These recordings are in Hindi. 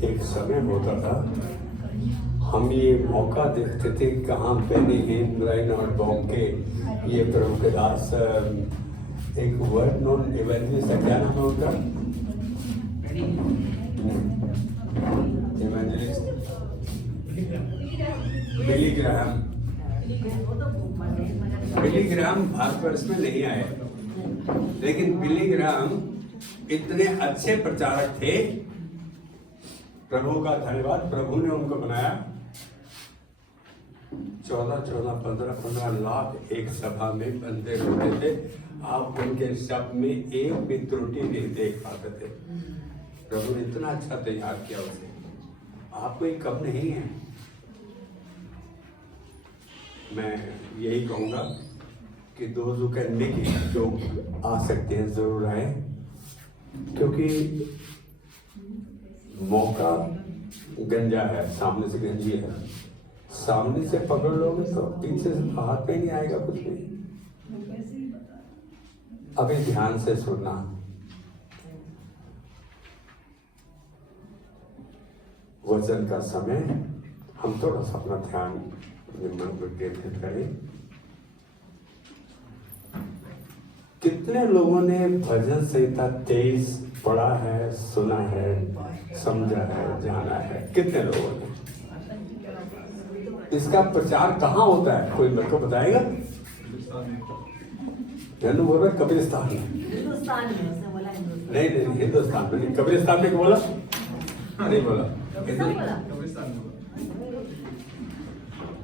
एक समय होता था, हम ये मौका देखते थे कहाँ बेनी हिन राइन और बॉम्ब के ये प्रभु के दास एक वर्ड नोन इवेंजलिस्ट है, क्या नाम है उनका? Evangelist Billy Graham. Billy Graham Bharatvarsh में नहीं आए, लेकिन बिली ग्राहम इतने अच्छे प्रचारक थे, प्रभु का धन्यवाद, प्रभु ने उनको बनाया। 15 लाख एक सभा में बंदे होते थे, आप उनके शब्द में एक भी त्रुटि नहीं देख पाते थे। प्रभु ने इतना अच्छा तैयार किया उसे, आप कोई कम नहीं है। मैं यही कहूँगा कि दोस्तों कहने की जो आ सकते हैं जरूर आए, क्योंकि मौका गंजा है, सामने से गंजी है। सामने से पकड़ लोगे तो पीछे से हाथ पे नहीं आएगा कुछ भी। अभी ध्यान से सुनना, वचन का समय, हम थोड़ा सा अपना ध्यान मन को केंद्रित करें। कितने लोगों ने भजन संहिता 23 पढ़ा है, सुना है, समझा है, जाना है? कितने लोगों ने? इसका प्रचार कहाँ होता है, कोई मेरे को बताएगा? जन्म बोल रहा कब्रिस्तान में। हिंदुस्तान में उसने बोला, नहीं नहीं, हिंदुस्तान में नहीं, कब्रिस्तान में बोला नहीं बोला।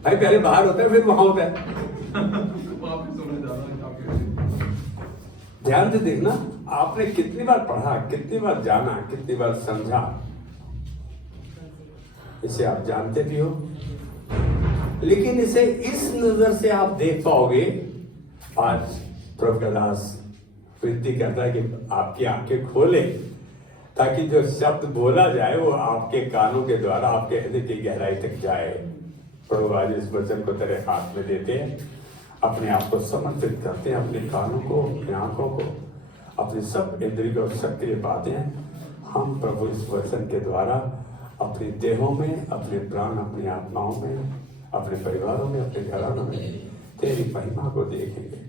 भाई पहले बाहर होता है फिर वहां होता है। ध्यान से देखना, आपने कितनी बार पढ़ा, कितनी बार जाना, कितनी बार समझा, इसे आप जानते भी हो, लेकिन इसे इस नजर से आप देख पाओगे। आज प्रभु का दास विनती करता है कि आपकी आंखें खोले, ताकि जो शब्द बोला जाए वो आपके कानों के द्वारा आपके हृदय की गहराई तक जाए। प्रभु आज इस वचन को तेरे हाथ में देते हैं, अपने आप को समर्पित करते हैं, अपने कानों को, अपनी आंखों को, अपनी सब इंद्रियों और सक्रिय बातें हम प्रभु इस वचन के द्वारा अपने देहों में, अपने प्राण, अपनी आत्माओं में, अपने परिवारों में, अपने घरानों में तेरी महिमा को देखेंगे।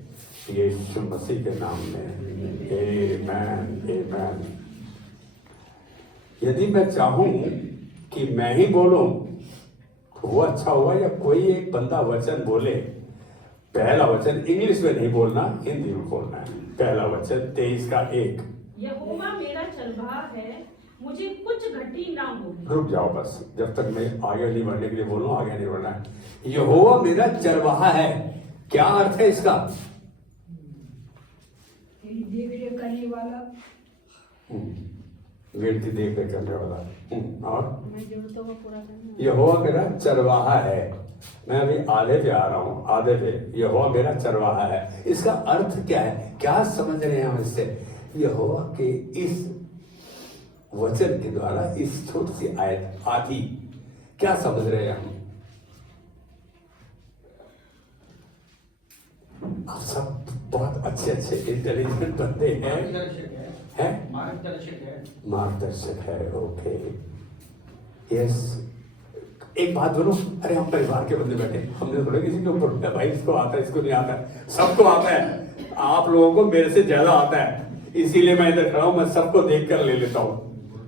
ये यीशु मसीह के नाम में आमेन, आमेन। यदि मैं चाहूं कि मैं ही बोलूं तो वो अच्छा होगा, या कोई एक बंदा वचन बोले। पहला वचन इंग्लिश में नहीं बोलना, हिंदी में बोलना है। पहला वचन 23 का 1। यहोवा मेरा चरवाहा है, मुझे कुछ घटी ना हो। रुक जाओ बस, जब तक मैं आगे नहीं बढ़ने के लिए बोलूं, आगे नहीं बढ़ना है। यहोवा मेरा चरवाहा है, क्या अर्थ है इसका? देख रेख करने वाला, वेद की देख रेख करने वाला। और जरूरतों को पूरा करना। यहोवा मेरा चरवाहा है। मैं अभी आधे पे आ रहा हूँ, आधे पे। यहोवा मेरा चरवाहा है, इसका अर्थ क्या है, क्या समझ रहे हैं हम इससे? यहोवा के इस वचन के द्वारा, इस छोटी सी आयत आदि, क्या समझ रहे हैं हम? आप सब बहुत अच्छे अच्छे इंटेलिजेंट बंदे हैं, मार्गदर्शक है। Okay, yes. एक बात बोलो, अरे हम परिवार के बंदे बैठे, हमने थोड़े किसी के ऊपर उठा, भाई इसको आता है, इसको नहीं आता है, सबको आता है। आप लोगों को मेरे से ज्यादा आता है, इसीलिए मैं इधर खड़ा हूं, मैं सबको देख कर ले लेता हूँ,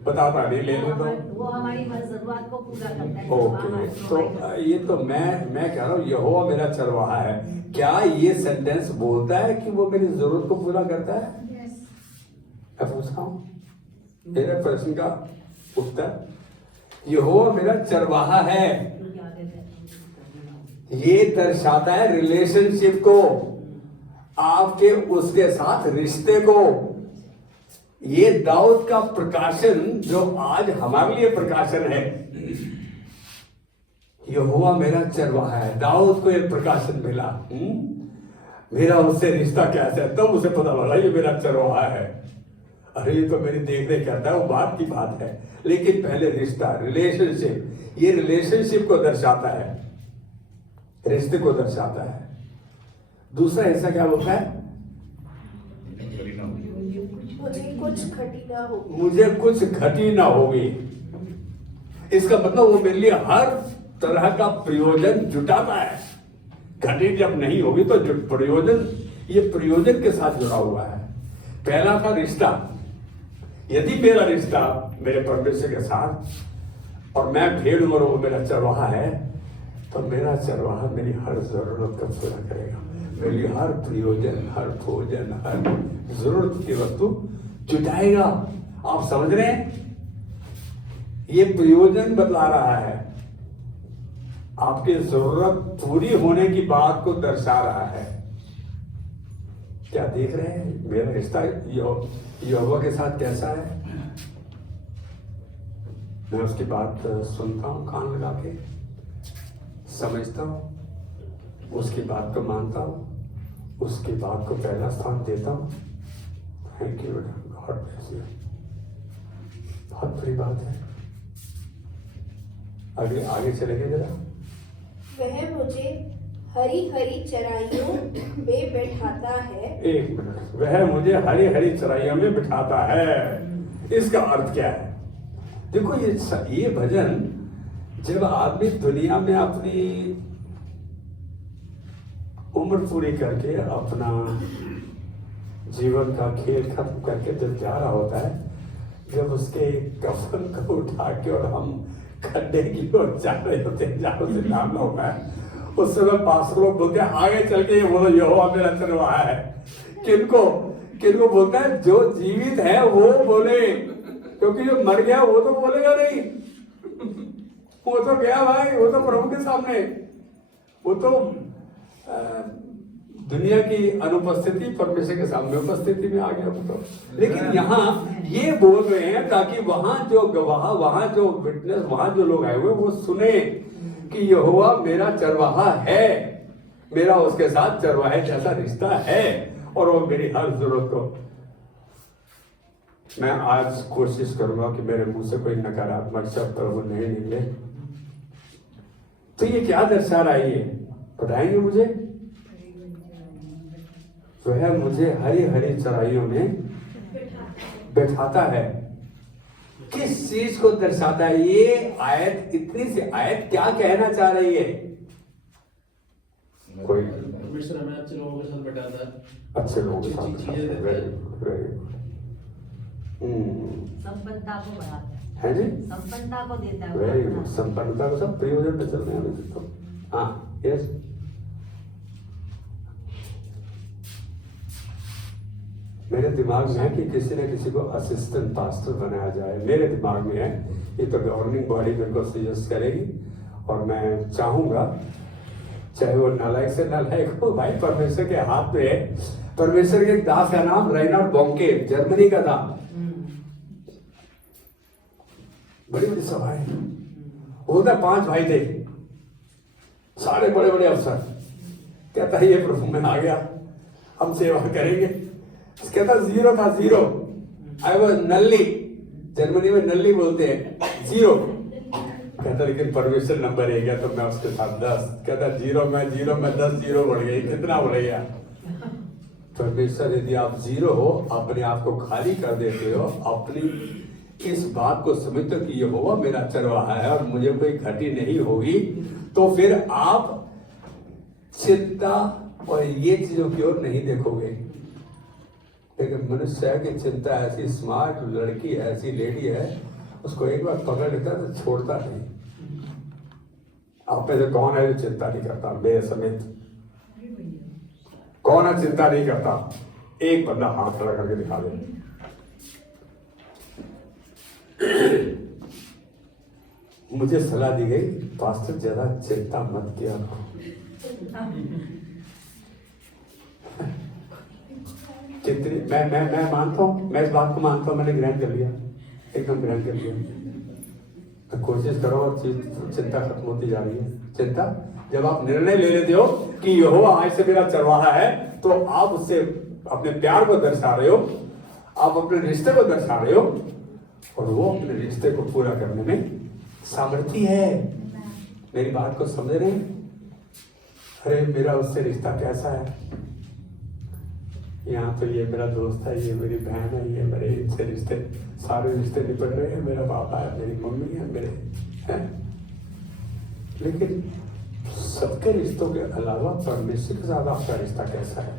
बताता नहीं, ले लेता हूँ। वो हमारी जरूरत को पूरा करता है। ओके, तो ये तो मैं कह रहा हूँ यहोवा मेरा चरवाहा है। क्या ये सेंटेंस बोलता है कि वो मेरी जरूरत को पूरा करता है? मैं पूछता हूँ, मेरे प्रश्न का उत्तर, यहोवा मेरा चरवाहा है, ये दर्शाता है रिलेशनशिप को, आपके उसके साथ रिश्ते को। ये दाऊद का प्रकाशन जो आज हमारे लिए प्रकाशन है, यहोवा मेरा चरवाहा है। दाऊद को एक प्रकाशन मिला, मेरा उससे रिश्ता कैसा है, तब उसे पता लगा ये मेरा चरवाहा है। अरे ये तो मेरी देख रेख करता है, वो बात की बात है, लेकिन पहले रिश्ता, रिलेशनशिप, ये रिलेशनशिप को दर्शाता है, रिश्ते को दर्शाता है। दूसरा हिस्सा क्या होता है? मुझे कुछ घटी ना हो, मुझे कुछ घटी ना होगी। इसका मतलब वो मेरे लिए हर तरह का प्रयोजन जुटाता है। घटी जब नहीं होगी तो जो प्रयोजन, ये प्रयोजन के साथ जुड़ा हुआ है। पहला था रिश्ता। यदि मेरा रिश्ता मेरे परमेश्वर के साथ और मैं भेड़ हूं और वो मेरा चरवाहा है, तो मेरा चरवाहा मेरी हर जरूरत का पूरा करेगा। मेरी हर प्रयोजन, हर भोजन, हर जरूरत की वस्तु जुटाएगा। आप समझ रहे हैं? ये प्रयोजन बतला रहा है, आपकी जरूरत पूरी होने की बात को दर्शा रहा है। क्या देख रहे हैं मेरा रिश्ता यहोवा के साथ कैसा है? मैं उसकी बात सुनता हूं, कान लगा के समझता हूं, उसकी बात को मानता हूं, उसकी बात को पहला स्थान देता हूं। थैंक यू बेटा, गॉड ब्लेस यू। बहुत बड़ी बात है। आगे आगे चलेंगे जरा। वह मुझे हरी हरी चराइयों में बैठाता है। एक मिनट, वह मुझे हरी हरी चराइयों में बिठाता है, इसका अर्थ क्या है? देखो ये भजन जब आदमी दुनिया में अपनी उम्र पूरी करके अपना जीवन का खेल खत्म करके जब जा रहा होता है, जब उसके कफन को उठा के और हम खड्डे की ओर जा रहे होते हैं जहां उसे नाम होता है, उस समय पास्टर लोग बोलते हैं आगे चल के ये बोलो यहोवा मेरा चरवाहा है। किनको किनको बोलता है? जो जीवित है वो बोले, क्योंकि जो मर गया वो तो बोलेगा नहीं। वो तो गया भाई, वो तो प्रभु के सामने, वो तो दुनिया की अनुपस्थिति परमेश्वर के सामने उपस्थिति में आ गया वो तो। लेकिन यहाँ ये बोल रहे हैं ताकि वहां जो गवाह, वहां जो विटनेस, वहां जो लोग आए हुए वो सुने कि यहोवा मेरा चरवाहा है, मेरा उसके साथ चरवाहे जैसा रिश्ता है और वो मेरी हर जरूरत को। मैं आज कोशिश करूंगा कि मेरे मुंह से कोई नकारात्मक शब्द प्रभु नहीं निकले। तो ये क्या दर्शा रहा है? ये बताएंगे मुझे? वह मुझे हरी हरी चराइयों में बैठाता है। किस चीज को दर्शाता है ये आयत? इतनी सी आयत क्या कहना चाह रही है? कोई परमेश्वर हमें अच्छे लोगों के साथ बैठाता है, अच्छे लोगों के अच्छी साथ चीजें देता है। संपन्नता को बढ़ाता है जी, संपन्नता को देता है। Very good. संपन्नता को सब प्रयोजन पे चलने वाले देता हूँ। हाँ, यस। मेरे दिमाग में है कि किसी न किसी को असिस्टेंट पास्टर बनाया जाए। मेरे दिमाग में है, ये तो गवर्निंग बॉडी मेरे को सजेस्ट करेगी और मैं चाहूंगा, चाहे वो नालायक से नालायक हो, भाई परमेश्वर के हाथ में है। परमेश्वर के एक दास का नाम रेनाल्ड बोंके, जर्मनी का था। बड़ी बड़ी सभाएं, वो 5 भाई थे, सारे बड़े बड़े अफसर। कहता है ये प्रभु में आ गया, हम सेवा करेंगे। कहता जीरो था, zero. I was nalli, Germany में नल्ली बोलते हैं, जीरो। कहता लेकिन परमेश्वर नंबर 1 है तो मैं उसके साथ 10। कहता जीरो में 10 जीरो बढ़ गई। कितना बढ़ गया? परमेश्वर यदि आप जीरो हो, अपने आप को खाली कर देते हो, अपनी इस बात को समझते हो कि यहोवा मेरा चरवाहा है और मुझे कोई घटी नहीं होगी, तो फिर आप चिंता और ये चीजों की ओर नहीं देखोगे। लेकिन मनुष्य है कि चिंता ऐसी स्मार्ट लड़की, ऐसी लेडी है, उसको एक बार पकड़ लेता है तो छोड़ता नहीं। आप में से कौन है जो चिंता नहीं करता? मेरे समेत कौन है चिंता नहीं करता? एक बंदा हाथ खड़ा करके दिखा दे। मुझे सलाह दी गई, पास्टर ज्यादा चिंता मत किया करो। कितनी मैं मानता हूँ, मैं इस बात को मानता हूँ, मैंने ग्रहण कर लिया, एकदम ग्रहण कर लिया। तो कोशिश करो और चिंता खत्म होती जा रही है। चिंता जब आप निर्णय ले लेते हो कि यहोवा आज से मेरा चरवाहा है, तो आप उससे अपने प्यार को दर्शा रहे हो, आप अपने रिश्ते को दर्शा रहे हो और वो अपने रिश्ते को पूरा करने में सामर्थ्य है। मेरी बात को समझ रहे हैं? अरे मेरा उससे रिश्ता कैसा है? यहाँ तो ये मेरा दोस्त है, ये मेरी बहन है, ये मेरे इनसे रिश्ते, सारे रिश्ते निपट रहे हैं। मेरा पापा है, मेरी मम्मी है, मेरे है? लेकिन सबके रिश्तों के अलावा परमेश्वर के साथ आपका रिश्ता कैसा है?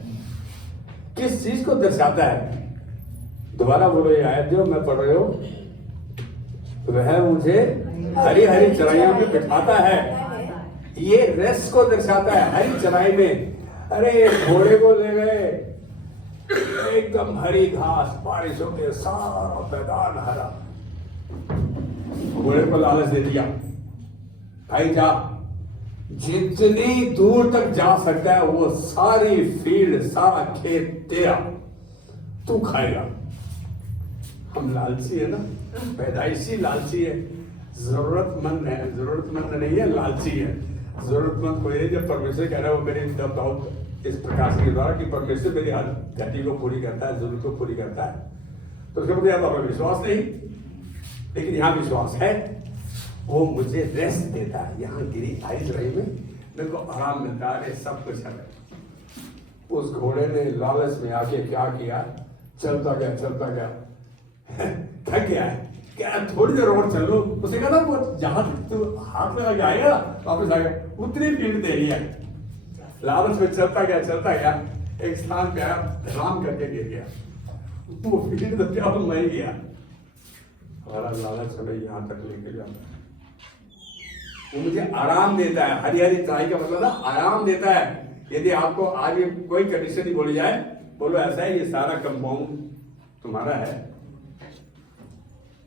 किस चीज को दर्शाता है? दोबारा बोलो ये आयत जो मैं पढ़ रहे हो, वह मुझे हरी हरी चराइयों में बिठाता है। ये रेस्ट को दर्शाता है, हरी चराई में। अरे घोड़े को ले गए, एकदम हरी घास, बारिश हो गई, सारा मैदान हरा। घोड़े को लालच दे दिया, भाई जा, जितनी दूर तक जा सकता है वो सारी फील्ड, सारा खेत तेरा, तू खाएगा। हम लालची है ना, पैदाइशी लालची है, जरूरतमंद है, जरूरतमंद नहीं है, लालची है। जरूरतमंद कोई है जब परमेश्वर कह रहा है वो मेरे दाऊद इस प्रकाश के द्वारा कि परमेश्वर मेरी हर घटी को पूरी करता है, जरूरत को पूरी करता है, तो उसके बाद तो विश्वास नहीं। लेकिन यहाँ विश्वास है, वो मुझे रेस्ट देता है। यहाँ गिरी आई चराई में मेरे को आराम मिलता है, सब कुछ है। उस घोड़े ने लालच में आके क्या किया, चलता गया थक गया है, क्या थोड़ी देर और चल लो। उसे कहा वो जहां तू हाथ लगा के आएगा वापस आ गया, उतनी फील्ड दे रही है। लालच में चलता गया, एक स्थान पे आया, धड़ाम करके गिर गया। वो फील्ड तो क्या मर गया। हमारा लालच हमें यहाँ तक लेके जाता है। वो मुझे आराम देता है, हरी हरी चराई का मतलब ना आराम देता है। यदि आपको आज कोई कंडीशन ही बोली जाए, बोलो ऐसा है ये सारा कंपाउंड तुम्हारा है,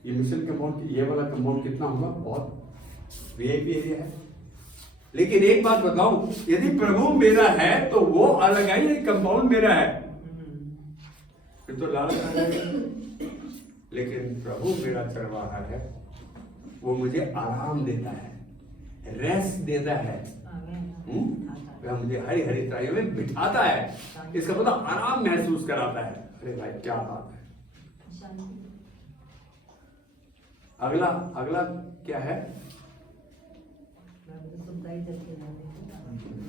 ये मिशन कंपाउंड, ये वाला कंपाउंड कितना होगा, बहुत वीआईपी एरिया है। लेकिन एक बात बताऊं, यदि प्रभु मेरा है तो वो अलग है, ये कंपाउंड मेरा है, फिर तो लालच आ जाएगा। लेकिन प्रभु मेरा चरवाहा है, वो मुझे आराम देता है, रेस्ट देता है। वह मुझे हरी हरी चराइयों में बिठाता है। इसका मतलब आराम महसूस कराता है। अरे भाई क्या बात है। अगला क्या है?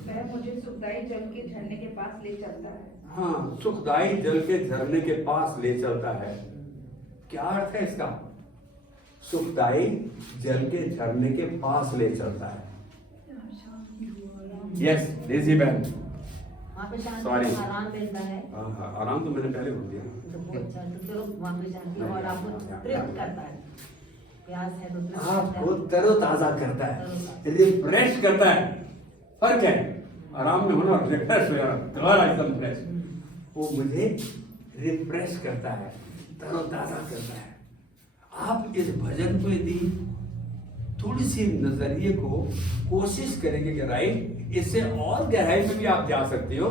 वह मुझे सुखदायी जल के झरने के पास ले चलता है। हाँ, सुखदायी जल के झरने के पास ले चलता है। क्या अर्थ है इसका? सुखदायी जल के झरने के पास ले चलता है। यस डेजी बहन, वहाँ पे शांति Sorry. आराम मिलता है। हाँ, आराम तो मैंने पहले बोल दिया। तो बहुत अच्छा, तो चलो वहाँ पे शांति और आपको तृप्त करता है। प्यास है तो तृप्त आपको करता है। तरोताजा करता है, रिफ्रेश करता है। फर्क है आराम में होना और रिफ्रेश हो जाना, दोबारा एकदम फ्रेश। वो मुझे रिफ्रेश करता है, तरोताजा करता है। आप इस भजन को यदि थोड़ी सी नजरिए को कोशिश करेंगे कि राइट, इससे और गहराई में भी आप जा सकते हो।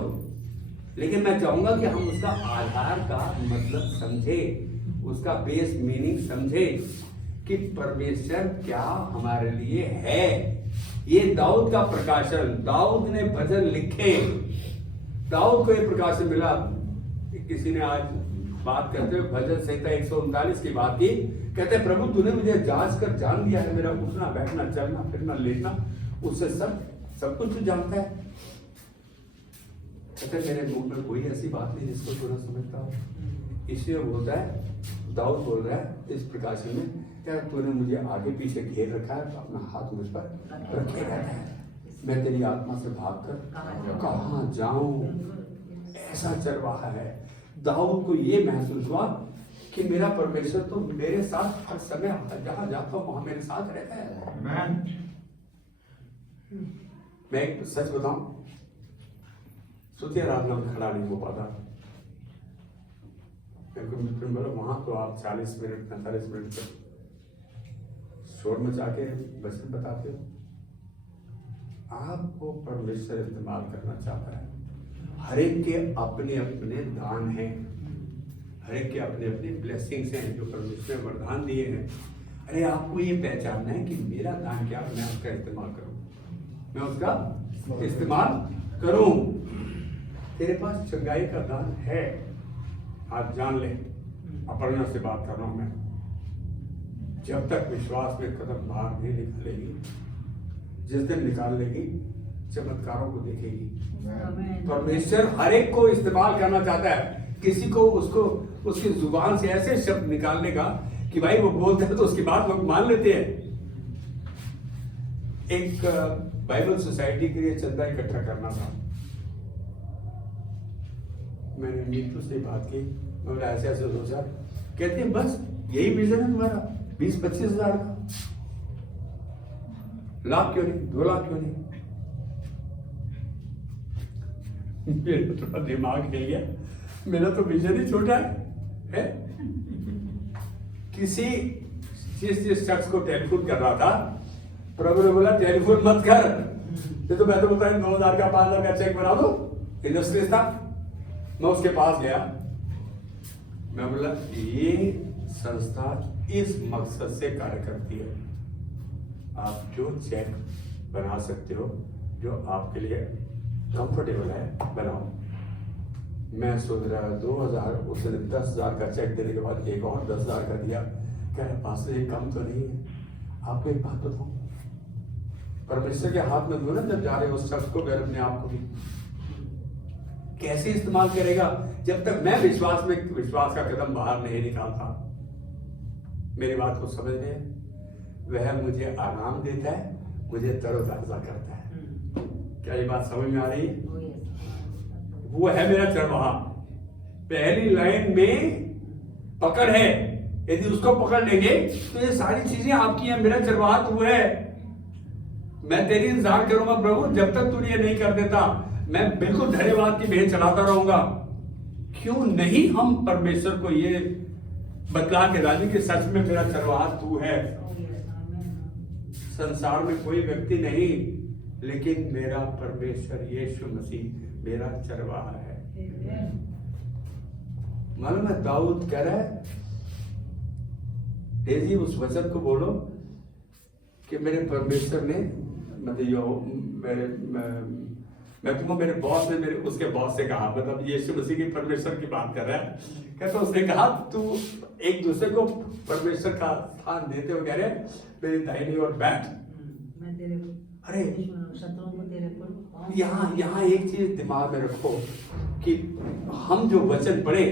लेकिन मैं चाहूंगा कि हम उसका आधार का मतलब समझे, उसका बेस मीनिंग समझे कि परमेश्वर क्या हमारे लिए है। ये दाऊद का प्रकाशन, दाऊद ने भजन लिखे, दाऊद को ये प्रकाशन मिला। किसी ने आज बात करते हुए भजन संहिता 139 की बात की, कहते हैं प्रभु तूने मुझे जांच कर जान दिया है, मेरा उठना बैठना चलना फिरना लेटना, उससे सब कुछ तू जानता है। कहते मेरे मुंह में कोई ऐसी बात नहीं जिसको तू ना समझता हो। इसलिए बोलता है, दाऊद बोल रहा है इस प्रकाशन में, क्या तूने मुझे आगे पीछे घेर रखा है, तो अपना हाथ मुझ पर रखे रहता है। मैं तेरी आत्मा से भागकर कहाँ जाऊं। ऐसा चरवाहा है। दाऊद को ये महसूस हुआ कि मेरा परमेश्वर तो मेरे साथ हर समय जहां जाता हूं वहां मेरे साथ रहता है। मैं एक सच बताऊं, स्तुति आराधना में खड़ा नहीं हो पाता। बोला वहां तो आप 40 मिनट 45 मिनट तक शोर मचा के वचन बताते हो। आपको परमेश्वर इस्तेमाल करना चाहता है। हर एक के अपने अपने दान हैं, हर एक के अपने अपने ब्लेसिंग्स हैं जो परमेश्वर ने वरदान दिए हैं। अरे आपको ये पहचानना है कि मेरा दान क्या, मैं उसका इस्तेमाल करूं, मैं उसका इस्तेमाल करूं। तेरे पास चंगाई का दान है, आप जान ले। अपर्णा से बात कर रहा हूं मैं। जब तक विश्वास में कदम बाहर नहीं निकालेगी, जिस दिन निकाल लेगी चमत्कारों को देखेगी। परमेश्वर हर एक को इस्तेमाल करना चाहता है। किसी को उसको उसकी जुबान से ऐसे शब्द निकालने का कि भाई वो बोलते हैं तो उसकी बात लोग मान लेते हैं। एक बाइबल सोसाइटी के लिए चंदा इकट्ठा करना था। मैंने नीतू से बात की, मैं बोला ऐसे ऐसे सोचा। कहते हैं बस यही विजन है तुम्हारा, 20-25 हजार का, लाख क्यों नहीं, 2 लाख क्यों नहीं? मेरा थोड़ा दिमाग हिल गया, मेरा तो विजन ही छोटा है? किसी जिस शख्स को टेलीफोन कर रहा था, प्रभु ने बोला टेलीफोन मत कर, तो मैं तो बोलता 2,000 का 5,000 का चेक बना दो, इंडस्ट्री था। मैं उसके पास गया, मैं बोला ये संस्था इस मकसद से कार्य करती है, आप जो चेक बना सकते हो जो आपके लिए कंफर्टेबल है बनाओ। मैं सोच रहा 2,000, उसने 10,000 का चेक देने के बाद एक और 10,000 का दिया। कह रहे पास से कम तो नहीं है। आपको एक बात बताऊं, परमेश्वर के हाथ में दो ना जब जा रहे हो उस शख्स को, फिर अपने आप को भी कैसे इस्तेमाल करेगा। जब तक मैं विश्वास का कदम बाहर नहीं निकालता, मेरी बात को समझ रहे हैं, वह मुझे आराम देता है, मुझे तरोताजा करता है। क्या ये बात समझ में आ रही है? वो है मेरा चरवाहा, पहली लाइन में पकड़ है, यदि उसको पकड़ लेंगे तो ये सारी चीजें आपकी हैं। मेरा चरवाहा तू है, मैं तेरी इंतजार करूंगा प्रभु, जब तक तू ये नहीं कर देता मैं बिल्कुल धन्यवाद की भेंट चलाता रहूंगा। क्यों नहीं हम परमेश्वर को ये बतला के राजी कि सच में मेरा चरवाहा तू है। संसार में कोई व्यक्ति नहीं, लेकिन मेरा परमेश्वर यीशु मसीह मेरा चरवाहा है। मालूम है दाऊद कह रहा है, डेजी उस वचन को बोलो कि मेरे परमेश्वर ने मैं तुमको मेरे बॉस ने उसके बॉस से कहा, मतलब यीशु मसीह की परमेश्वर की बात कर रहा है। कहते उसने कहा तू एक दूसरे को परमेश्वर का स्थान देते हो, कह रहे मेरी दाहिनी ओर बैठ। मैं तेरे अरे शत्रुओं को तेरे को यहाँ एक चीज दिमाग में रखो कि हम जो वचन पढ़े,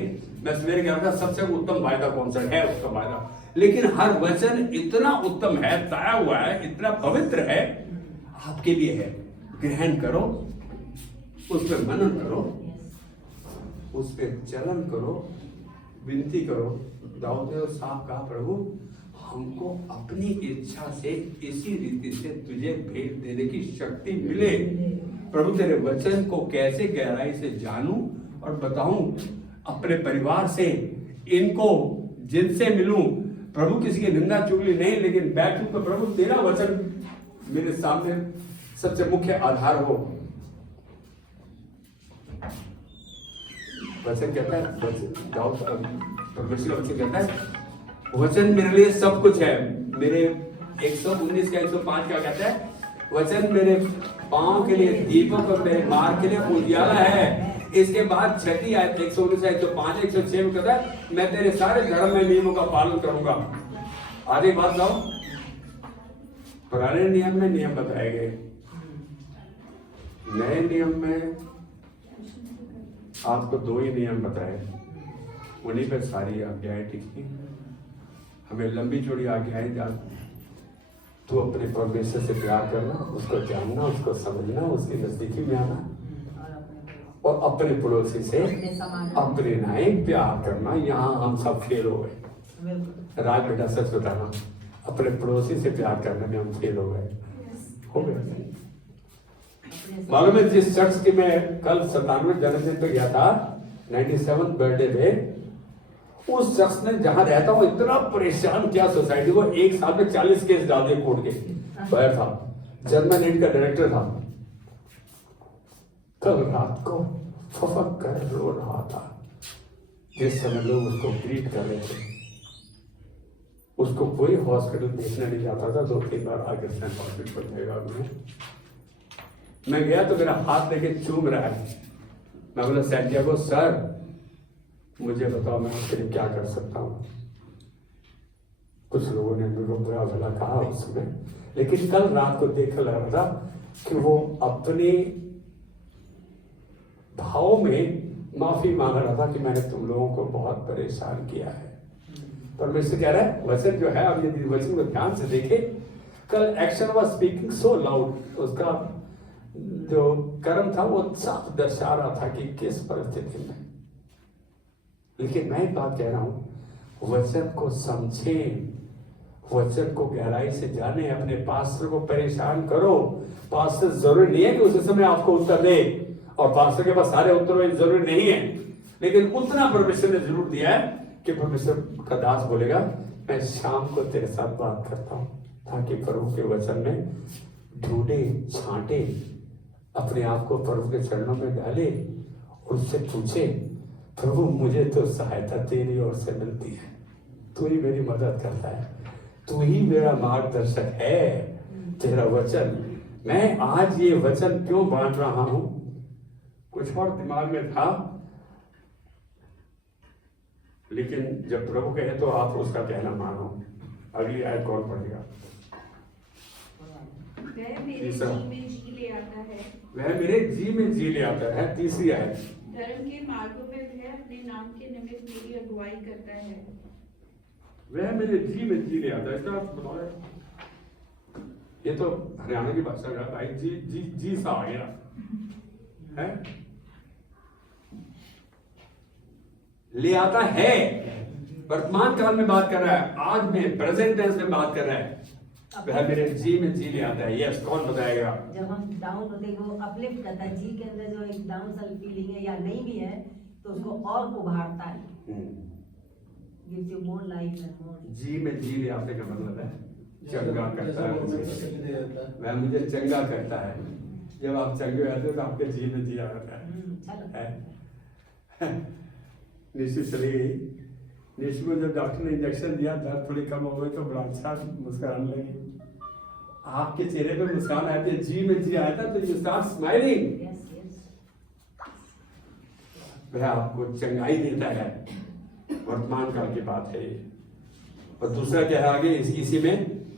मैं सवेरे कह रहा था सबसे उत्तम वायदा कौन सा है, उत्तम वायदा, लेकिन हर वचन इतना उत्तम है, ताया हुआ है, इतना पवित्र है, आपके लिए है। ग्रहण करो, उस पर मनन करो, उस पर चलन करो, विनती करो। दाऊद ने साफ कहा प्रभु हमको अपनी इच्छा से इसी रीति से तुझे भेंट देने की शक्ति मिले। प्रभु तेरे वचन को कैसे गहराई से जानूं और बताऊं, अपने परिवार से, इनको जिनसे मिलूं। प्रभु किसी की निंदा चुगली नहीं, लेकिन बैठूं तो प्रभु तेरा वचन मेरे सामने सबसे मुख्य आधार हो। वचन कहता है, परमेश्वर वचन कहता है वचन मेरे लिए सब कुछ है। मेरे 119 का 105 क्या कहता है, वचन मेरे पांव के लिए दीपक और मेरे मार्ग के लिए उजियाला है। इसके बाद 6 आयत 119 105 106 में कहता है मैं तेरे सारे धर्म में नियमों का पालन करूंगा। आगे बात लाओ, पुराने नियम में नियम बताए गए, नए नियम में आपको 2 ही नियम बताए, उन्हीं पर सारी आज्ञाएं टिकी। हमें लंबी चौड़ी आज्ञाएं जान, तो अपने परमेश्वर से प्यार करना, उसको जानना, उसको समझना, उसकी नजदीकी में आना, और अपने पड़ोसी से अपने नाए प्यार करना। यहाँ हम सब फेल हो गए। राज बेटा सच बताना, अपने पड़ोसी से प्यार करने में हम फेल हो गए। मालूम है जिस शख्स की मैं कल 97वें जन्मदिन पे गया था, 97 बर्थडे पे, उस शख्स ने जहां रहता हूं इतना परेशान किया सोसाइटी को। एक साल में 40 केस डाल दिए कोर्ट के बाहर था, जर्मन एड का डायरेक्टर था। कल रात को फफक कर रो रहा था, जिस समय लोग उसको ग्रीट कर रहे थे। उसको कोई हॉस्पिटल देखने नहीं जाता था, 2-3 बार आगे सेंट हॉस्पिटल गया में। मैं गया तो मेरा हाथ लेके चूम रहा है। मैं बोला सैंटियागो सर मुझे बताओ मैं उसके लिए क्या कर सकता हूँ। कुछ लोगों ने मेरे को बुरा भला कहा उस समय, लेकिन कल रात को देख लग रहा था कि वो अपने भाव में माफी मांग रहा था कि मैंने तुम लोगों को बहुत परेशान किया है। परमेश्वर कह रहा है वचन जो है, अब यदि वचन को ध्यान से देखे कल action was speaking so loud, उसका जो कर्म था वो साफ दर्शा रहा था कि किस परिस्थिति में। लेकिन मैं एक बात कह रहा हूं, वचन को समझें, वचन को गहराई से जाने, अपने पास्टर को परेशान करो। पास्टर जरूरी नहीं है कि उसी समय आपको उत्तर दे, और पास्टर के पास सारे उत्तर जरूरी नहीं है, लेकिन उतना परमेश्वर ने जरूर दिया है कि परमेश्वर का दास बोलेगा मैं शाम को तेरे साथ बात करता हूं, ताकि प्रभु के वचन में ढूंढे, छांटे, अपने आप को प्रभु के चरणों में डाले, उससे पूछे प्रभु मुझे तो सहायता तेरी ओर से मिलती है, तू ही मेरी मदद करता है, तू ही मेरा मार्गदर्शक है, तेरा वचन। मैं आज ये वचन क्यों बांट रहा हूं, कुछ और दिमाग में था, लेकिन जब प्रभु कहे तो आप उसका कहना मानो। अगली आयत कौन पढ़ेगा? वह मेरे तीसरा। जी में जी ले आता है, वह मेरे जी में जी ले आता है। तीसरी आयत, धर्म के मार्गों में वह अपने नाम के निमित्त मेरी अगुवाई करता है। वह मेरे जी में जी ले आता है, इसका अर्थ बताओ यार। ये तो हरियाणा की भाषा का भाई, जी जी जी सा आ गया है, ले आता है, वर्तमान काल में बात कर रहा है, आज में प्रेजेंट टेंस में बात कर रहा है। वह मेरे जी में जी ले आता है। यस, कौन बताएगा? जब हम डाउन होते हैं वो अपलिफ्ट करता है, जी के अंदर जो एक डाउन सल फीलिंग है या नहीं भी है तो उसको और उभारता है, gives you more life and more. जी में जी ले आते का मतलब है चंगा करता है मुझे, दे देता है। वह मुझे चंगा करता है। जब आप चंगे हो जाते हो तो आपके जी में जी आ जाता चलो है। निशु चली गई, निशु को जब डॉक्टर ने इंजेक्शन दिया, दर्द थोड़ी कम हो गई तो बड़ा अच्छा मुस्कुराने लगी। आपके चेहरे पे मुस्कान आया था, जी में जी आया था, तो you start smiling. Yes yes, वह आपको चंगाई देता है, वर्तमान काल की बात है ये। और दूसरा क्या है आगे इसी में,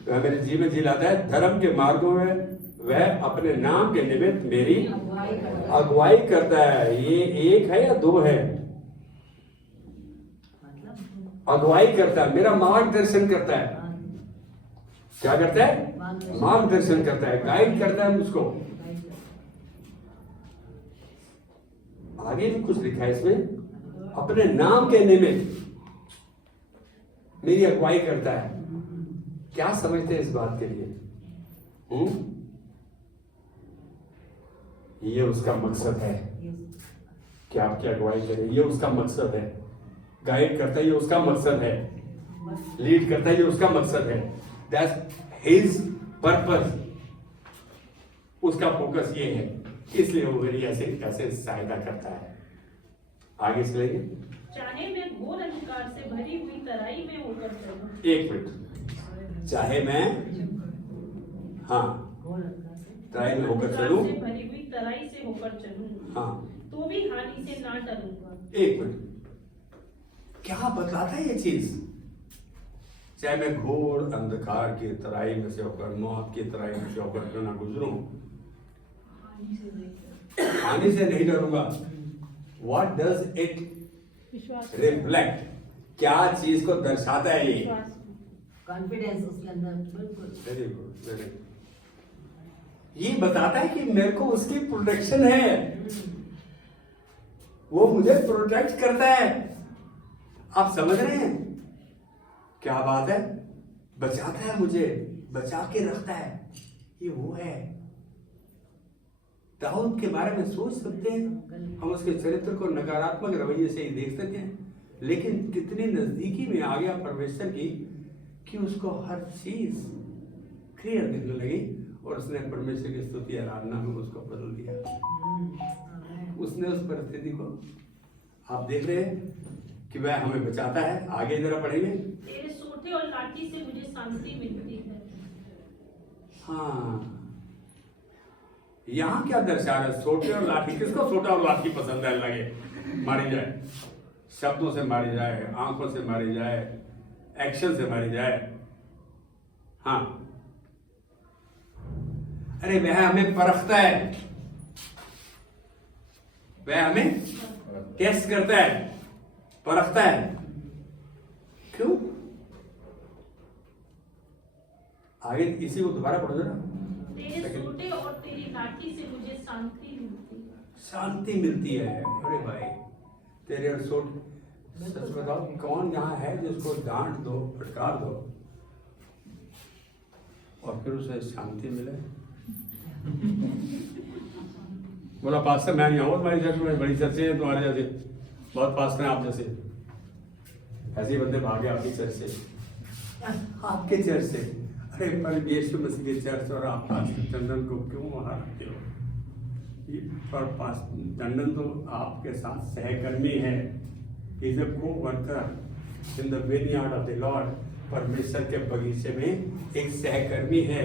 वह मेरे जी में जी लाता है, धर्म के मार्गों में वह अपने नाम के निमित्त मेरी अगुवाई करता है। ये एक है या दो है? मतलब अगुवाई करता है, मेरा मार्गदर्शन करता है। क्या करता है? मार्गदर्शन करता है, गाइड करता है मुझको। आगे भी कुछ लिखा है इसमें, अपने नाम के निमित्त मेरी अगुवाई करता है। क्या समझते हैं इस बात के लिए? ये उसका मकसद है कि आपकी अगुवाई करे, ये उसका मकसद है। गाइड करता है, ये उसका मकसद है। लीड करता है, ये उसका मकसद है। दैट्स हिज पर्पस, उसका फोकस ये है, इसलिए वो मेरी ऐसे सहायता करता है। आगे चलेंगे। चाहे मैं घोर अंधकार से भरी हुई तराई में होकर चलूं, एक मिनट, चाहे मैं, हाँ, तराई में होकर चलूं, अंधकार से भरी हुई तराई से होकर चलूं, हाँ, तो भी हानि से ना डरूंगा। एक मिनट, क्या बतलाता है ये चीज? चाहे मैं घोर अंधकार की तराई में से होकर, मौत की तराई में से होकर क्यों ना गुजरूं, हानि से नहीं डरूंगा। What does it reflect? क्या चीज को दर्शाता है ये? कॉन्फिडेंस उसके अंदर, बिल्कुल। Very good, very good. ये बताता है कि मेरे को उसकी प्रोटेक्शन है, वो मुझे प्रोटेक्ट करता है। आप समझ रहे हैं क्या बात है? बचाता है मुझे, बचा के रखता है, ये वो है। दाऊद के बारे में सोच सकते हैं हम, उसके चरित्र को नकारात्मक रवैये से ही देख सकते हैं, लेकिन कितनी नजदीकी में आ गया परमेश्वर की कि उसको हर चीज क्लियर दिखने लगी, और उसने परमेश्वर की स्तुति आराधना में उसको बदल दिया। उसने उस परिस्थिति को, आप देख रहे हैं कि वह हमें बचाता है। आगे जरा पढ़ेंगे। तेरे सोटे और लाठी से मुझे शांति मिलती है। हाँ, यहाँ क्या दर्शा रहा है? सोटे और लाठी। किसको सोटा और लाठी पसंद है? लगे मारी जाए, शब्दों से मारी जाए, आंखों से मारी जाए, एक्शन से मारी जाए। हाँ, अरे वह हमें परखता है, वह हमें टेस्ट करता है, परखता है। क्यों? आगे इसी को दोबारा पढ़ो जरा। तेरे सोटे और तेरी लाठी से मुझे शांति मिलती है। शांति मिलती है। अरे भाई, तेरे सोट, सच बताओ कौन यहाँ है जिसको डांट दो, फटकार दो और फिर उसे शांति मिले? बोला पास्टर मैं यहाँ हूँ तुम्हारी चर्च में, बड़ी चर्चे हैं तुम्हारे जैसे, बहुत पास्टर हैं आप जैसे। ऐसे ही बंदे भागे आपकी चर्च से, आपके चर्च से। अरे पर यीशु मसीह की चर्च और आप पास्टर टंडन को क्यों वहाँ रखते हो? पर टंडन तो आपके साथ सहकर्मी है, is a coworker in the vineyard of the Lord. परमेश्वर के बगीचे में एक सहकर्मी है।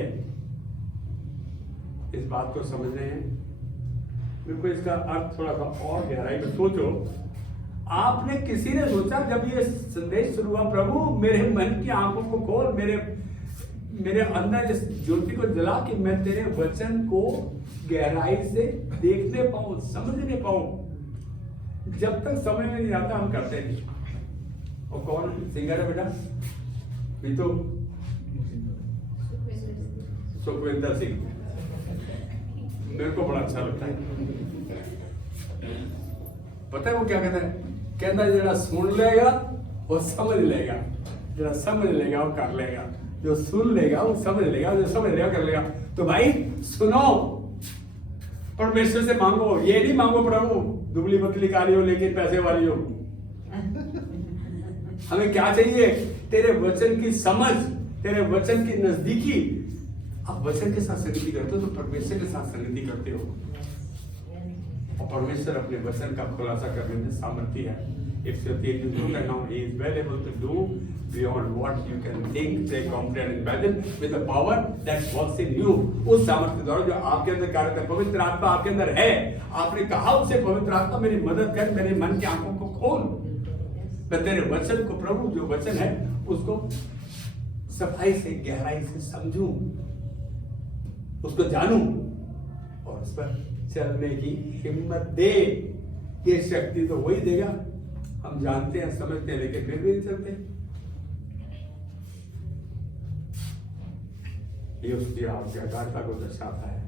इस बात को समझ रहे हैं? मेरे को इसका अर्थ थोड़ा सा और गहराई में सोचो। आपने, किसी ने सोचा जब ये संदेश शुरू हुआ, प्रभु मेरे मन की आंखों को खोल, मेरे अंदर इस ज्योति को जला कि मैं तेरे वचन को गहराई से देखने पाऊं, समझने पाऊं। जब तक समझ में नहीं आता हम करते नहीं। और कौन सिंगर है बेटा? भी तो सुखविंदर सिंह, मेरे को बड़ा अच्छा लगता है। पता है वो क्या कहता है? कहता है जरा सुन लेगा वो समझ लेगा, जरा समझ लेगा वो कर लेगा, जो सुन लेगा वो समझ लेगा, जो समझ लेगा कर लेगा। तो भाई सुनो, परमेश्वर से मांगो। ये नहीं मांगो प्रभु दुबली पतली काली हो लेकिन पैसे वाली हो। हमें क्या चाहिए? तेरे वचन की समझ, तेरे वचन की नजदीकी। आप वचन के साथ संगति करते हो तो परमेश्वर के साथ संगति करते हो, और परमेश्वर अपने वचन का खुलासा करने में सामर्थ्य है। If you think you do that now, he is well able to do beyond what you can think, say, comprehend, and imagine with the power that works in you। उस सामर्थ्य द्वारा जो आपके अंदर कार्य करता है। पवित्र आत्मा आपके अंदर है। आपने कहा उससे, पवित्र आत्मा मेरी मदद कर, मेरे मन की आंखों को खोल, मैं तेरे वचन को, प्रभु जो वचन है उसको सफाई से, गहराई से समझूं, उसको जानूं और उस पर चलने की हिम्मत दे। ये शक्ति तो वही देगा। हम जानते हैं, समझते हैं, लेकिन फिर भी नहीं चलते। ये उसकी आज्ञाकारिता को दर्शाता है।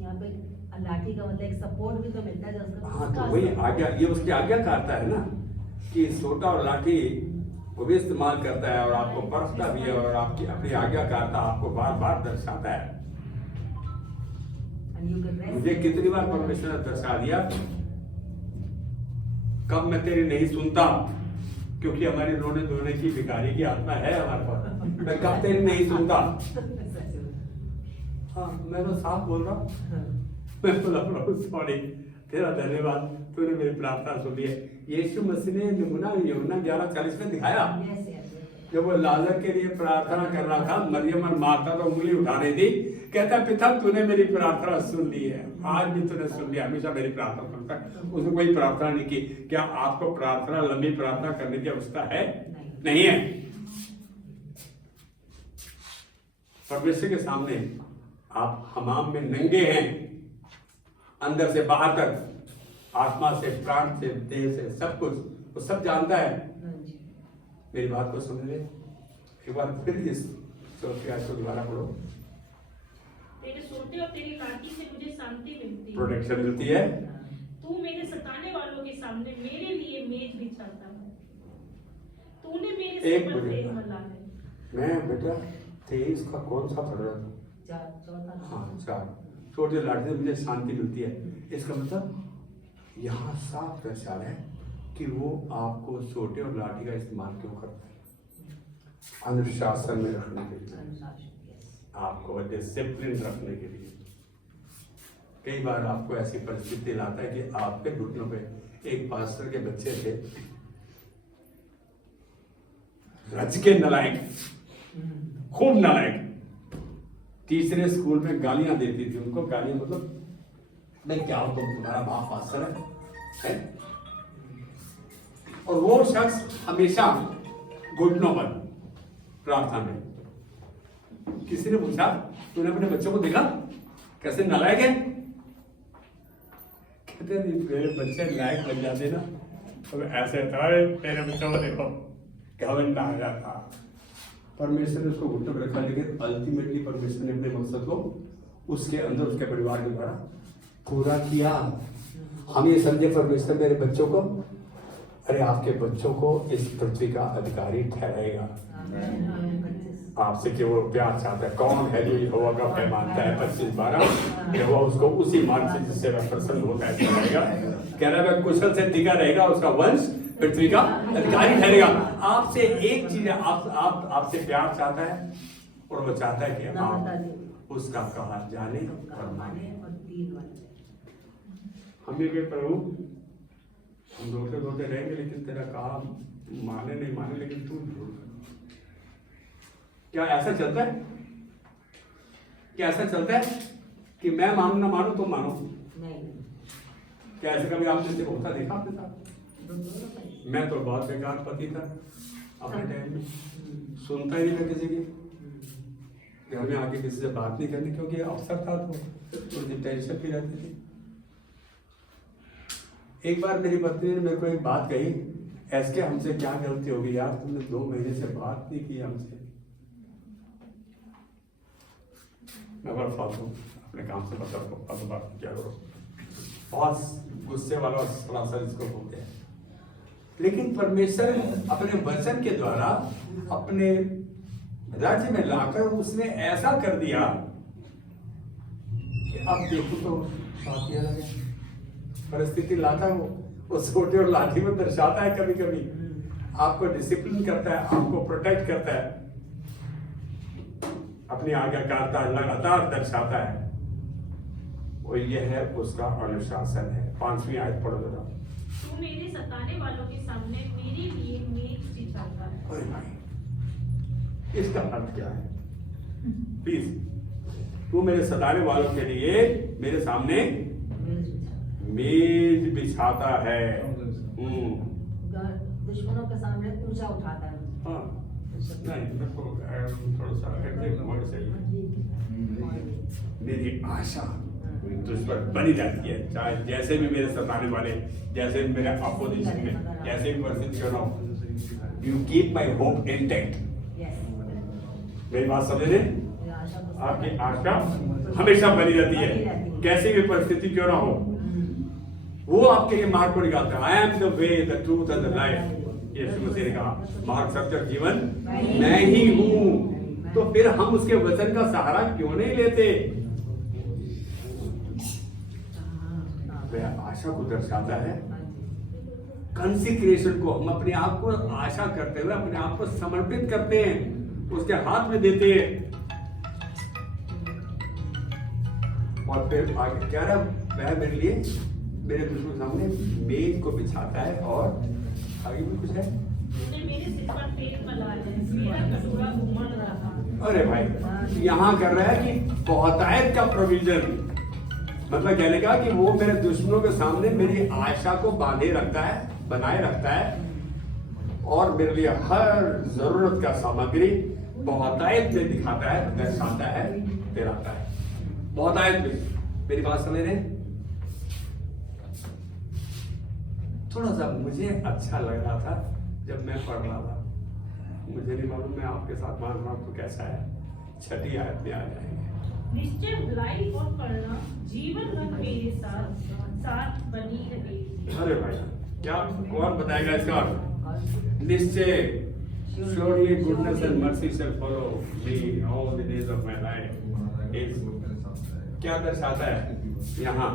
यहाँ पे लाठी का मतलब एक सपोर्ट भी तो मिलता है। हाँ, तो वही आज्ञा, ये उसकी आज्ञाकारिता है ना, कि सोटा और लाठी वो भी इस्तेमाल करता है और आपको परखता भी है, और आपकी अपनी आज्ञाकारिता आपको बार बार दर्शाता है। मुझे कितनी बार परमेश्वर ने दर्शा दिया, कब मैं तेरी नहीं सुनता, क्योंकि हमारी रोने धोने की भिखारी की आत्मा है हमारे पास। मैं कब तेरी नहीं सुनता। हाँ, मैं तो साफ बोल रहा हूँ। मैं बोला प्रभु सॉरी, तेरा धन्यवाद, तूने मेरी प्रार्थना सुन ली है। यीशु मसीह ने नमूना यूहन्ना 11:40 में दिखाया। जब वो लाजर के लिए प्रार्थना कर रहा था, मरियम और मार्था तो उंगली उठाने दी, कहता पिता तूने मेरी प्रार्थना सुन ली है, आज भी तूने सुन लिया, हमेशा मेरी प्रार्थना सुनता है। उसने कोई प्रार्थना नहीं की। क्या आपको प्रार्थना, लंबी प्रार्थना करने की आवश्यकता है? नहीं है। परमेश्वर के सामने आप हमाम में नंगे हैं, अंदर से बाहर तक, आत्मा से, प्राण से, देह से, सब कुछ वो सब जानता है। मेरी बात को समझ ले। एक बार फिर इस को दोबारा पढ़ो। तेरे सोटे और तेरी लाठी से मुझे शांति मिलती है। प्रोटेक्शन मिलती है। तू मेरे सताने वालों के सामने मेरे लिए मेज बिछाता है। तूने मेरे सिर एक पर मिनट। तेल मला है। मैं बेटा 23 का कौन सा पढ़ रहा था? हाँ, 4। छोटे लाठी से मुझे शांति मिलती है। इसका मतलब यहाँ साफ दर्शा है कि वो आपको सोटे और लाठी का इस्तेमाल क्यों करता है? अनुशासन में रखने के लिए, आपको डिसिप्लिन रखने के लिए। कई बार आपको ऐसी परिस्थिति लाता है कि आपके घुटनों पे, एक पास्टर के बच्चे थे, रज के नालायक, खूब नालायक, तीसरे स्कूल में गालियां देती थी उनको। गालियां मतलब मैं क्या हूं, तुम तुम्हारा बाप पास्टर है? और वो शख्स हमेशा घुटनों पर प्रार्थना में। किसी ने पूछा तूने अपने बच्चों को देखा कैसे नालायक है? कहते मेरे बच्चे लायक बन जाते ना तो ऐसे था, तेरे बच्चों को देखो घमंड आ जाता। परमेश्वर ने उसको घुटने पर रखा, लेकिन अल्टीमेटली परमेश्वर ने अपने मकसद को उसके अंदर उसके परिवार के द्वारा पूरा किया। हम ये समझे परमेश्वर मेरे बच्चों को, अरे आपके बच्चों को इस पृथ्वी का अधिकारी ठहराएगा। आपसे केवल प्यार चाहता है। कौन है जो यहोवा का भय मानता है? 25:12 यहोवा उसको उसी मार्ग से जिससे वह प्रसन्न होता है चलाएगा। कह रहा है कुशल से टिका रहेगा, उसका वंश पृथ्वी का अधिकारी ठहरेगा। आपसे एक चीज है, आपसे प्यार चाहता है और वो चाहता है कि आप उसका कहा जाने और माने। हम ये प्रभु हम रोते रोते रहेंगे, लेकिन तेरा कहा माने नहीं माने, लेकिन तू क्या ऐसा चलता है? क्या ऐसा चलता है कि मैं मानू ना मानू तुम मानो? नहीं। क्या ऐसे कभी आपने से होता देखा आपने साथ? मैं तो बहुत बेकार पति था अपने टाइम में, सुनता ही नहीं था किसी की, घर में आके किसी से बात नहीं करनी, क्योंकि अवसर था तो टेंशन भी रहती थी। एक बार मेरी पत्नी ने मेरे को एक बात कही, ऐसे हमसे क्या गलती होगी यार, तुमने 2 महीने से बात नहीं की हमसे। मैं फालतू अपने काम से पता को फालतू बात क्या करो, बहुत गुस्से वाला सरासर इसको बोलते हैं। लेकिन परमेश्वर अपने वचन के द्वारा अपने राज्य में लाकर उसने ऐसा कर दिया कि अब देखो तो बात ये अलग है। परिस्थिति लाता वो छोटे और लाठी में दर्शाता है, कभी कभी आपको डिसिप्लिन करता है, आपको प्रोटेक्ट करता है, अपनी आज्ञाकारिता लगातार दर्शाता है। वो ये है उसका अनुशासन है। 5वीं आयत पढ़ो जरा। तू मेरे सताने वालों के सामने मेरे लिए मेज बिछाता है। अरे भाई, इसका अर्थ क्या है? प्लीज, तू मेरे सताने वालों के लिए मेरे सामने मेज बिछाता है। दुश्मनों के सामने ऊंचा उठाता है। हाँ, नहीं मेरे को थोड़ा सा वर्ड चाहिए। मेरी आशा तुझ पर बनी रहती है, चाहे जैसे भी मेरे सताने वाले, जैसे भी मेरे अपोजिशन में, जैसे भी परिस्थिति क्यों ना हो, you keep my hope intact. मेरी बात समझ रहे? आपकी आशा हमेशा बनी रहती है, कैसी भी परिस्थिति क्यों ना हो, वो आपके लिए मार्ग को निकालता है। I am the way, the truth and the life. यीशु मसीह ने कहा मार्ग, सत्य और जीवन मैं ही हूं। तो फिर हम उसके वचन का सहारा क्यों नहीं लेते? वह आशा को दर्शाता है, कंसिक्रेशन को। हम अपने आप को आशा करते हुए अपने आप को समर्पित करते हैं, उसके हाथ में देते हैं। और फिर आगे कह रहा वह मेरे लिए मेरे दुश्मन सामने मेज को बिछाता है। और आगे भी कुछ है, तूने मेरे सिर पर तेल मला है, मेरा कटोरा उमड़ रहा। अरे भाई, यहाँ कर रहा है कि बहुतायत का प्रोविजन, मतलब कहने का कि वो मेरे दुश्मनों के सामने मेरी आशा को बांधे रखता है, बनाए रखता है, और मेरे लिए हर जरूरत का सामग्री बहुतायत में दिखाता है, दर्शाता है, दिलाता है। बहुतायत में। मेरी बात समझ रहे? थोड़ा सा मुझे अच्छा लग रहा था जब मैं पढ़ रहा था, मुझे नहीं मालूम मैं आपके साथ मान रहा हूं तो कैसा है। 6ठी आयत में आ जाएंगे। निश्चय भलाई और करुणा जीवन भर मेरे साथ बनी रहेगी। अरे भाई, क्या कौन बताएगा इसका अर्थ? निश्चय, surely goodness and mercy shall follow me all the days of my life। क्या दर्शाता है यहाँ?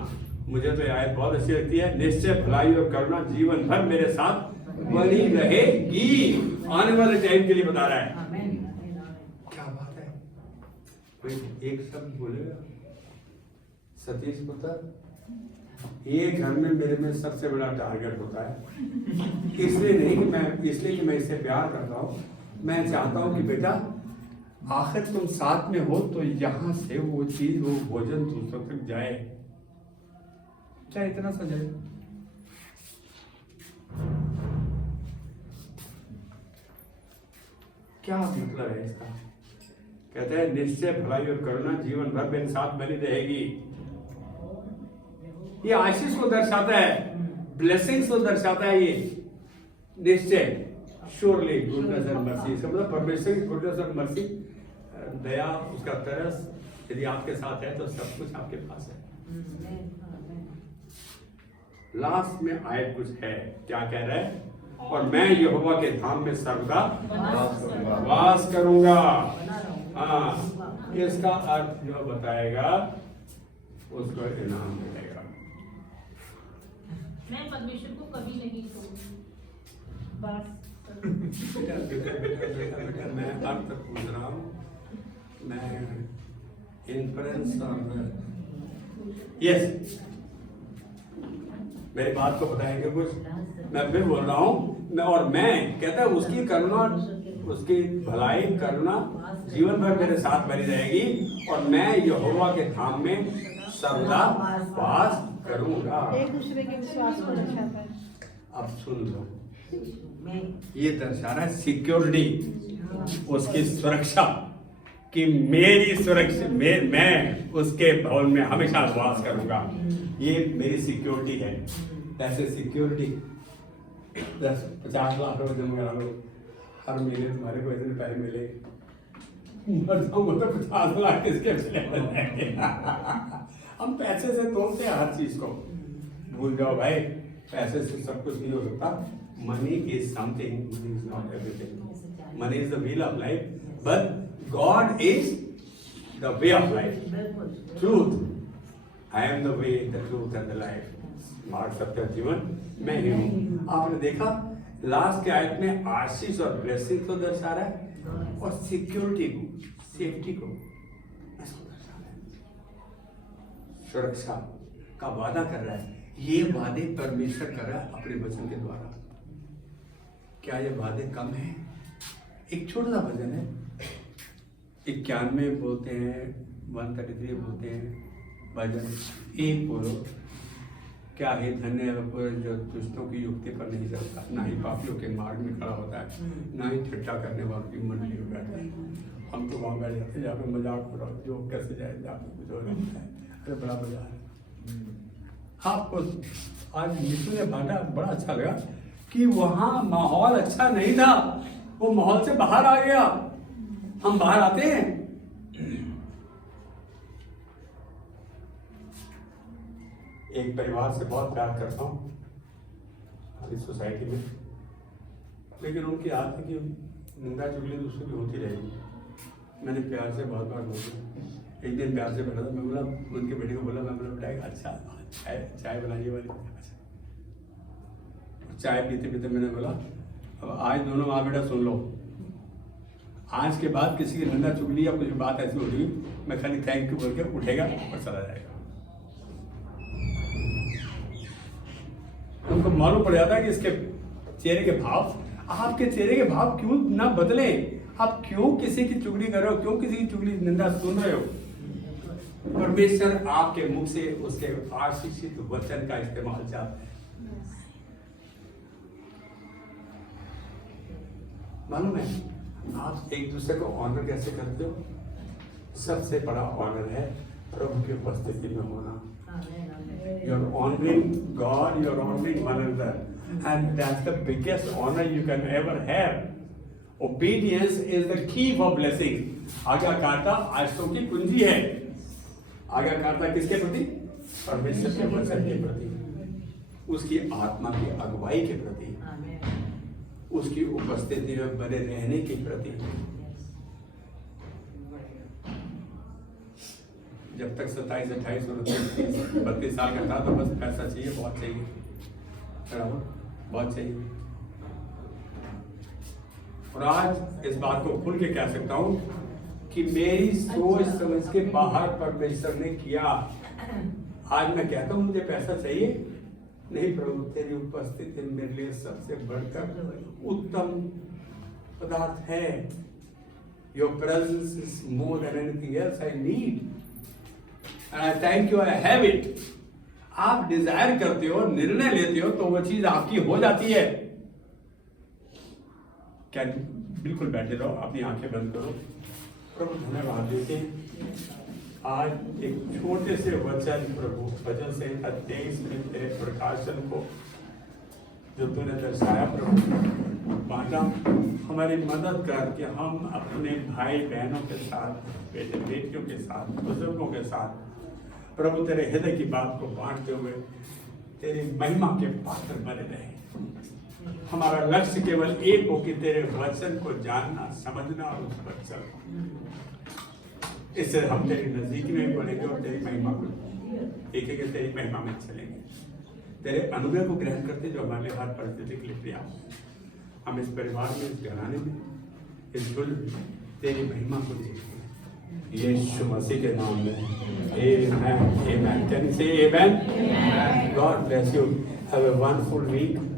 मुझे तो यह आयत बहुत अच्छी लगती है। निश्चय भलाई और करुणा जीवन भर मेरे साथ बनी रहेगी। आने वाले टाइम के लिए बता रहा है। क्या बात है? कोई एक शब्द बोलेगा? सतीश पुत्र, ये घर में मेरे में सबसे बड़ा टारगेट होता है। इसलिए नहीं कि मैं इससे प्यार करता हूँ, मैं चाहता हूँ कि बेटा आखिर तुम साथ में हो तो यहाँ से वो चीज, वो भोजन दूसरों तक जाए। क्या इतना सा जाए? क्या मतलब है इसका? कहते हैं निश्चय भलाई और करुणा जीवन भर मेरे साथ बनी रहेगी। ये आशीष को दर्शाता है, ब्लेसिंग्स को दर्शाता है। ये निश्चय श्योरली गुडनेस एंड मर्सी, इसका मतलब परमेश्वर की गुडनेस एंड मर्सी, दया, उसका तरस यदि आपके साथ है तो सब कुछ आपके पास है। लास्ट में आयत कुछ है, क्या कह रहा है? और मैं यहोवा के धाम में सर्वदा वास करूंगा। हाँ, इसका अर्थ जो बताएगा उसको इनाम मिलेगा। मैं परमेश्वर को कभी नहीं छोड़ूंगी। बस बेटा, मैं अर्थ पूछ रहा हूँ, मैं इन्फ्लुएंस और यस, मेरी बात को बताएंगे कुछ। मैं फिर बोल रहा हूँ, मैं कहता है उसकी करुणा, उसकी भलाई करुणा जीवन भर मेरे साथ बनी रहेगी और मैं यहोवा के धाम में सर्वदा वास करूंगा। एक दूसरे के विश्वास को दर्शाता है। अब सुन लो, ये दर्शा रहा है सिक्योरिटी, उसकी सुरक्षा, कि मेरी सुरक्षा, मैं उसके भवन में हमेशा वास करूंगा। ये मेरी सिक्योरिटी है। ऐसे सिक्योरिटी 50 लाख रुपए जमा करा लो, हर महीने तुम्हारे को इतने पैसे मिले, मर जाऊंगा तो 50 लाख किसके मिले? हम पैसे से तोड़ते हैं हर चीज को। भूल जाओ भाई, पैसे से सब कुछ नहीं हो सकता। Money is something, money is not everything. Money is the wheel of life, but God is the way of life, truth. I am the way, the truth and the life. मार्ग सत्य जीवन मैं ही हूँ। आपने देखा लास्ट के आयत में आशीष और ब्लेसिंग को दर्शा रहा है और सिक्योरिटी को, सेफ्टी को दर्शा रहा है। सुरक्षा का वादा कर रहा है। ये वादे परमेश्वर कर रहा है अपने वचन के द्वारा। क्या ये वादे कम है? एक छोटा सा वचन है, 91 बोलते हैं, 133 बोलते हैं भजन। एक बोलो, क्या है धन्य है वह जो दुष्टों की युक्ति पर नहीं चलता, ना ही पापियों के मार्ग में खड़ा होता है, ना ही ठट्ठा करने वालों की मंडली में बैठता है। हम तो वहाँ बैठ जाते हैं जहाँ पे मजाक हो रहा हो, जो कैसे जाए जहाँ पे कुछ हो रहा है। अरे बड़ा मजा है। आपको आज यीशु ने बांटा, बड़ा अच्छा लगा कि वहाँ माहौल अच्छा नहीं था, वो माहौल से बाहर आ गया। हम बाहर आते हैं, एक परिवार से बहुत प्यार करता हूँ इस सोसाइटी में, लेकिन उनकी आदत है कि निंदा चुगली दूसरों की होती रहेगी। मैंने प्यार से बहुत बार बोला। एक दिन प्यार से बैठा था, मैं बोला, उनके बेटे को बोला, मैं बोला बेटा अच्छा चाय बनाइए वाली। चाय पीते पीते मैंने बोला, अब आज दोनों माँ बेटा सुन लो, आज के बाद किसी की निंदा चुगली या कुछ बात ऐसी होगी, मैं खाली थैंक यू बोल के उठेगा और चला जाएगा। उनको मालूम पड़ जाता है कि इसके चेहरे के भाव, आपके चेहरे के भाव क्यों ना बदले? आप क्यों किसी की चुगली कर रहे हो? क्यों किसी की चुगली निंदा सुन रहे हो? परमेश्वर आपके मुख से उसके आशीषित वचन का इस्तेमाल चाहते हैं। मालूम है आप एक दूसरे को ऑनर कैसे करते हो? सबसे बड़ा ऑनर है प्रभु की उपस्थिति में होना। You're honoring God, you're honoring one another, and that's the biggest honor you can ever have. Obedience is the key for blessing. आज्ञाकारिता आशीषों की कुंजी है। आज्ञाकारिता किसके प्रति? परमेश्वर के वचन के प्रति, उसकी आत्मा की अगुवाई के प्रति, उसकी उपस्थिति में बने रहने के प्रति। जब तक 27, 28, 29, 32 साल का था तो बस पैसा चाहिए, बहुत चाहिए, बहुत चाहिए। और आज इस बात को खुल के कह सकता हूं कि मेरी सोच समझ के बाहर परमेश्वर ने किया। आज मैं कहता हूं मुझे पैसा चाहिए, नहीं प्रभु तेरी उपस्थिति मेरे लिए सबसे बढ़कर उत्तम पदार्थ है। Your presence is more than anything else I need, and I thank you, I have it. आप डिजायर करते हो, निर्णय लेते हो तो वो चीज आपकी हो जाती है। क्या बिल्कुल बैठे रहो, अपनी आंखें बंद करो। प्रभु धन्यवाद देते आज एक छोटे से वचन प्रभु भजन से 23 में तेरे प्रकाशन को जो तूने दर्शाया प्रभु, बांटा हमारी मदद कर कि हम अपने भाई बहनों के साथ, बेटे बेटियों के साथ, बुजुर्गों के साथ प्रभु तेरे हृदय की बात को बांटते हुए तेरी महिमा के पात्र बने रहे। हमारा लक्ष्य केवल एक हो कि तेरे वचन को जानना, समझना और उस पर चलना। इससे हम तेरी नजदीकी में बढ़ेंगे और तेरी महिमा को देखेंगे, तेरी महिमा में चलेंगे। तेरे अनुग्रह को ग्रहण करते जो हमारे हर परिस्थिति के लिए प्रयास। हम इस परिवार में, इस घराने में, इस कुल में तेरी महिमा को देखेंगे यीशु मसीह के नाम में। Amen. Amen. Can you say amen? God bless you. Have a wonderful week.